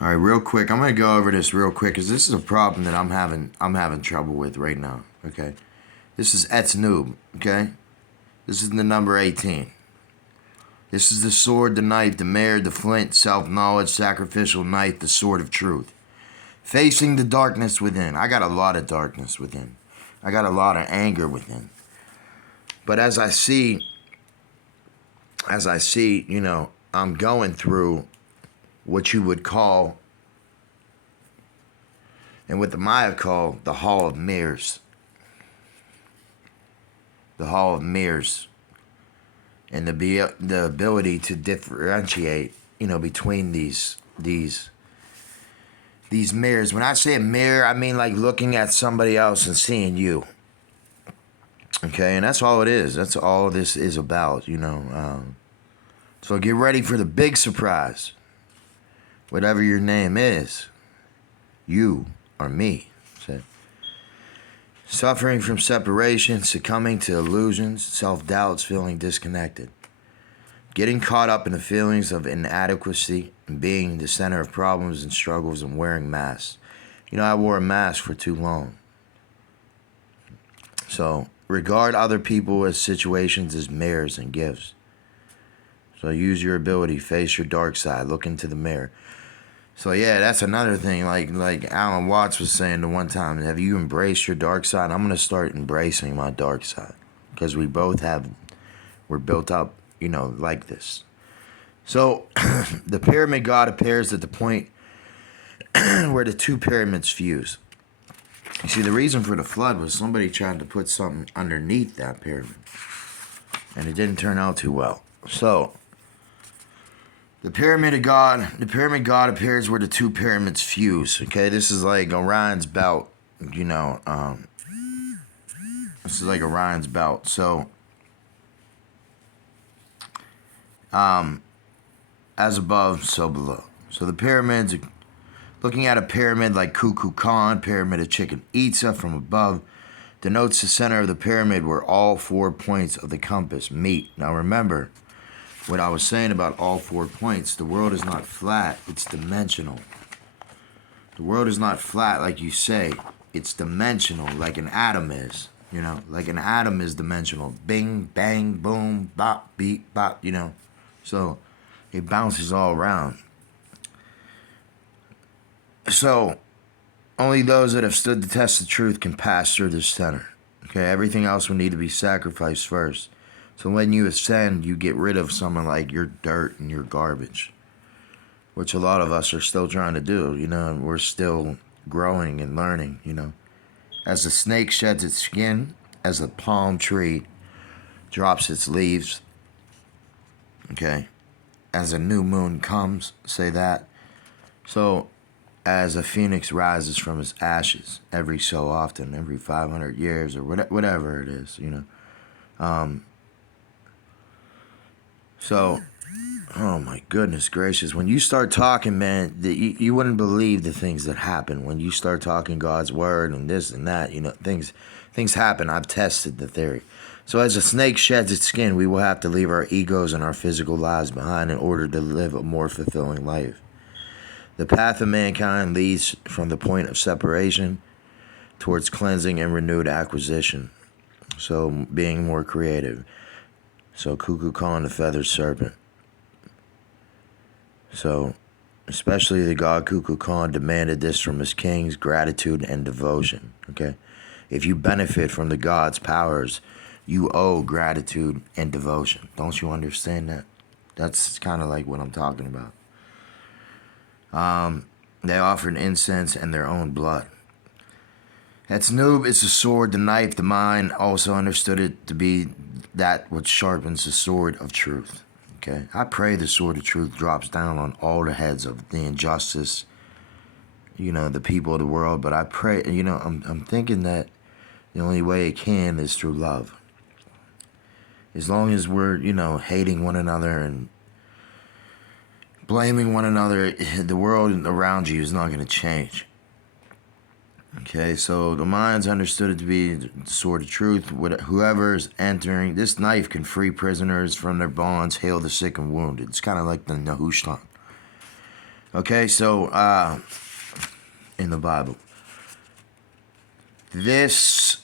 All right, real quick. I'm gonna go over this real quick because this is a problem that I'm having trouble with right now. Okay, this is Etz Noob. Okay, this is the number 18. This is the sword, the knife, the mare, the flint, self-knowledge, sacrificial knife, the sword of truth. Facing the darkness within. I got a lot of darkness within. I got a lot of anger within. But as I see, I'm going through what you would call, and what the Maya call, the Hall of Mirrors. The Hall of Mirrors. And the ability to differentiate, between these mirrors. When I say a mirror, I mean like looking at somebody else and seeing you. Okay, and that's all it is. That's all this is about. So get ready for the big surprise. Whatever your name is, you are me. So, suffering from separation, succumbing to illusions, self-doubts, feeling disconnected. Getting caught up in the feelings of inadequacy and being the center of problems and struggles and wearing masks. I wore a mask for too long. So, regard other people as situations as mirrors and gifts. So use your ability, face your dark side, look into the mirror. So yeah, that's another thing. Like Alan Watts was saying the one time, have you embraced your dark side? I'm gonna start embracing my dark side because we're built up, like this. So the pyramid god appears at the point where the two pyramids fuse. You see, the reason for the flood was somebody trying to put something underneath that pyramid, and it didn't turn out too well. So the pyramid god appears where the two pyramids fuse. Okay, this is like Orion's belt. This is like Orion's belt. So, as above, so below. So the pyramids, looking at a pyramid like Kukulkan, pyramid of Chichen Itza from above, denotes the center of the pyramid where all 4 points of the compass meet. Now remember what I was saying about all 4 points. The world is not flat, it's dimensional. The world is not flat like you say, it's dimensional like an atom is. Like an atom is dimensional. Bing, bang, boom, bop, beep, bop, So it bounces all around. So only those that have stood the test of truth can pass through the center. Okay, everything else will need to be sacrificed first. So when you ascend, you get rid of someone like your dirt and your garbage, which a lot of us are still trying to do, and we're still growing and learning, As the snake sheds its skin, as the palm tree drops its leaves, okay, as a new moon comes, say that. So as a phoenix rises from its ashes every so often, every 500 years or whatever it is, So, oh my goodness gracious. When you start talking, man, you wouldn't believe the things that happen. When you start talking God's word and this and that, things happen. I've tested the theory. So as a snake sheds its skin, we will have to leave our egos and our physical lives behind in order to live a more fulfilling life. The path of mankind leads from the point of separation towards cleansing and renewed acquisition. So being more creative. So Kukulkan, the feathered serpent. So, especially the god Kukulkan demanded this from his kings, gratitude and devotion. Okay? If you benefit from the god's powers, you owe gratitude and devotion. Don't you understand that? That's kind of like what I'm talking about. They offered incense and their own blood. Etznoob is the sword, the knife, the mind. Also understood it to be that which sharpens the sword of truth. Okay, I pray the sword of truth drops down on all the heads of the injustice, the people of the world. But I pray, I'm thinking that the only way it can is through love. As long as we're, hating one another and blaming one another, the world around you is not going to change. Okay, so the mind's understood it to be the sword of truth. Whoever is entering, this knife can free prisoners from their bonds, heal the sick and wounded. It's kind of like the Nehushtan. Okay, so in the Bible, this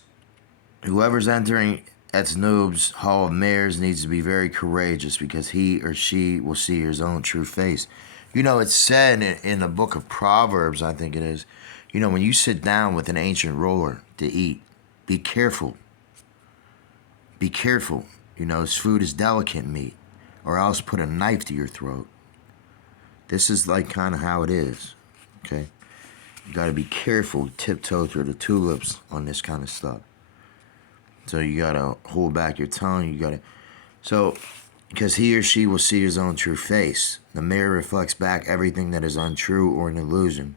whoever's entering Etznub's Hall of Mirrors needs to be very courageous because he or she will see his own true face. You know, it's said in the book of Proverbs, I think it is, you know, when you sit down with an ancient ruler to eat, be careful. Be careful. You know, his food is delicate meat, or else put a knife to your throat. This is like kind of how it is, okay? You got to be careful, tiptoe through the tulips on this kind of stuff. So you got to hold back your tongue. You got to, so, because he or she will see his own true face. The mirror reflects back everything that is untrue or an illusion.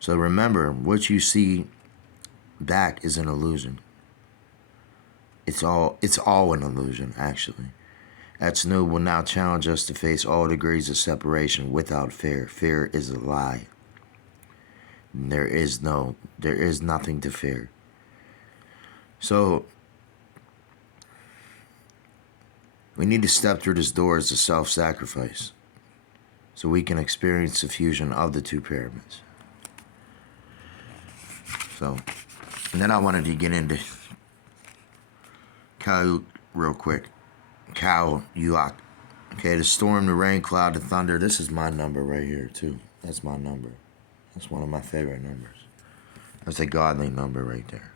So remember, what you see back is an illusion. It's all an illusion, actually. Etznub will now challenge us to face all degrees of separation without fear. Fear is a lie. There is nothing to fear. So, we need to step through this door as a self-sacrifice so we can experience the fusion of the two pyramids. So, and then I wanted to get into Kau real quick. Kau Yuak. Okay, the storm, the rain, cloud, the thunder. This is my number right here, too. That's my number. That's one of my favorite numbers. That's a godly number right there.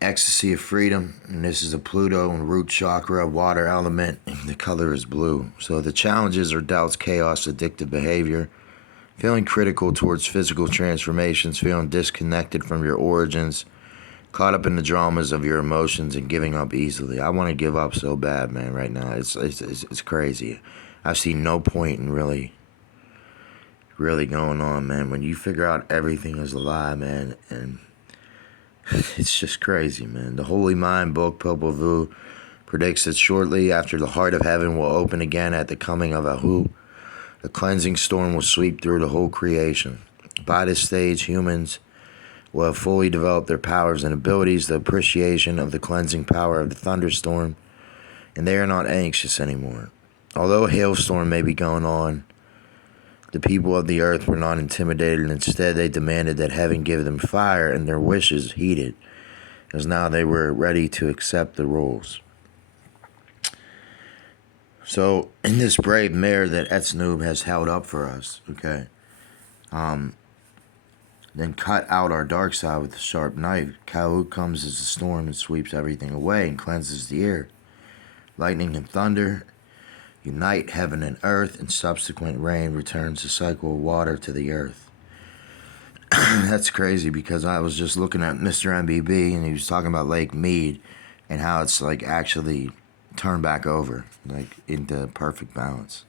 Ecstasy of freedom, and this is a Pluto and root chakra, water element, and the color is blue. So the challenges are doubts, chaos, addictive behavior, feeling critical towards physical transformations, feeling disconnected from your origins, caught up in the dramas of your emotions, and giving up easily. I want to give up so bad, man, right now. It's crazy. I see no point in really going on, man. When you figure out everything is a lie, man, and it's just crazy, man. The Holy Mind book, Popol Vuh, predicts that shortly after the heart of heaven will open again at the coming of Ahu, the cleansing storm will sweep through the whole creation. By this stage, humans will have fully developed their powers and abilities, the appreciation of the cleansing power of the thunderstorm, and they are not anxious anymore. Although a hailstorm may be going on, the people of the earth were not intimidated. Instead, they demanded that heaven give them fire and their wishes heeded, as now they were ready to accept the rules. So, in this brave mirror that Etznub has held up for us, okay, then cut out our dark side with a sharp knife. Kau comes as a storm and sweeps everything away and cleanses the air. Lightning and thunder unite heaven and earth, and subsequent rain returns the cycle of water to the earth. That's crazy because I was just looking at Mr. MBB and he was talking about Lake Mead and how it's like actually turned back over, like into perfect balance.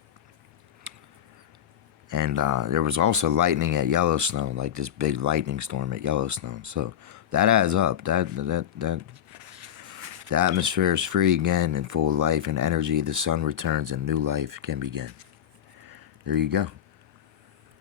And there was also lightning at Yellowstone, like this big lightning storm at Yellowstone. So that adds up. The atmosphere is free again and full of life and energy. The sun returns and new life can begin. There you go.